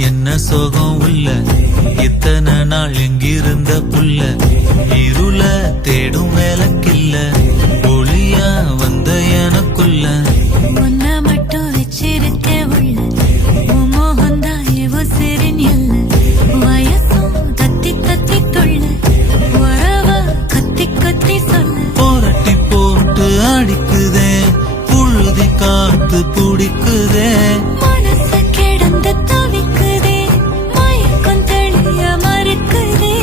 என்ன சோகம் உள்ள இத்தனை நாள் எங்கிருந்த புள்ள இருள தேடும் வேலைக்கில்ல ஒளியா வந்த எனக்குள்ள உன்னை மட்டும் வச்சிருக்க உள்ள மோகந்தான் எவோ சிறின் இல்ல வயசும் தத்தி தத்தி தொள்ள உறவ கத்தி கத்தி சொல்ல போரட்டி போட்டு அடிக்குதே புழுதி காத்து பிடிக்குதே மனசு கிடந்து தவிக்குதே மயக்கம் தெளிய மறுக்குதே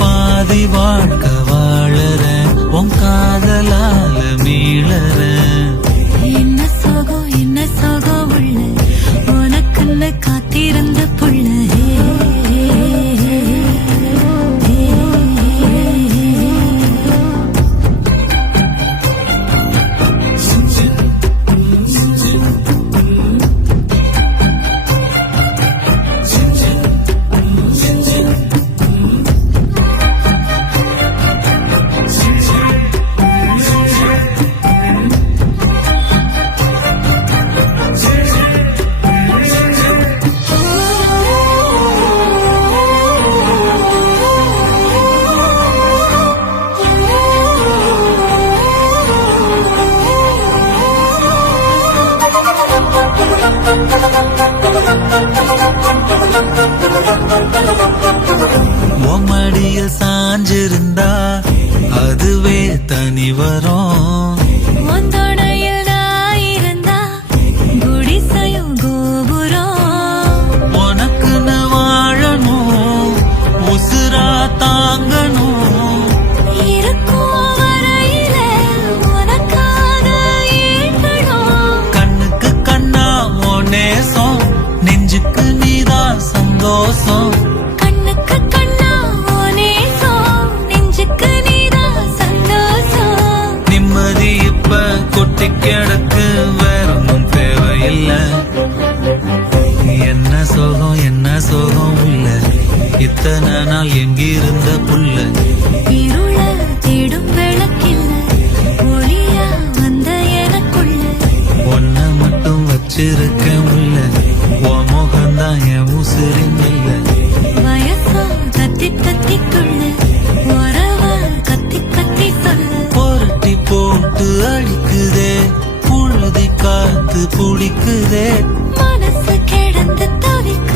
பாதி வாழ்க்கை வாழற உன் காதலால மீளற என்ன சோகம் உள்ள உனக்குன்னு காத்திருந்த புள்ள மடியில் சாஞ்சிருந்தா அதுவே தனி வரும் உந்தோடையில் நான் இருந்தா குடிசையும் கோபுரம் உனக்குன்னு வாழணும் உசுரா தாங்கணும் இருக்கும் வரையில உனக்காக ஏங்கணும் கண்ணுக்கு கண்ணா உன் நேசம் நெஞ்சுக்கு நீதான் சந்தோஷம் கண்ணுக்கு கண்ணா நேசம் நெஞ்சுக்கு நீதான் சந்தோஷம் நிம்மதி இப்ப கொட்டி கிடக்கு வேற ஒன்றும் தேவையில்லை என்ன சோகம் உள்ள இத்தனை நாள் எங்கிருந்த புள்ள இருள தேடும் விளக்கில்ல ஒளியா வந்த எனக்குள்ள ஒன்ன மட்டும் வச்சிருக்க உள்ள உன் முகம்தான் என் உசிரின் இல்ல வயசும் தத்தி தத்தி துள்ள உறவ கத்தி கத்தி சொல்ல புரட்டி போட்டு அடிக்குதே புழுதி காத்து பிடிக்குதே மனசு கிடந்து தவிக்க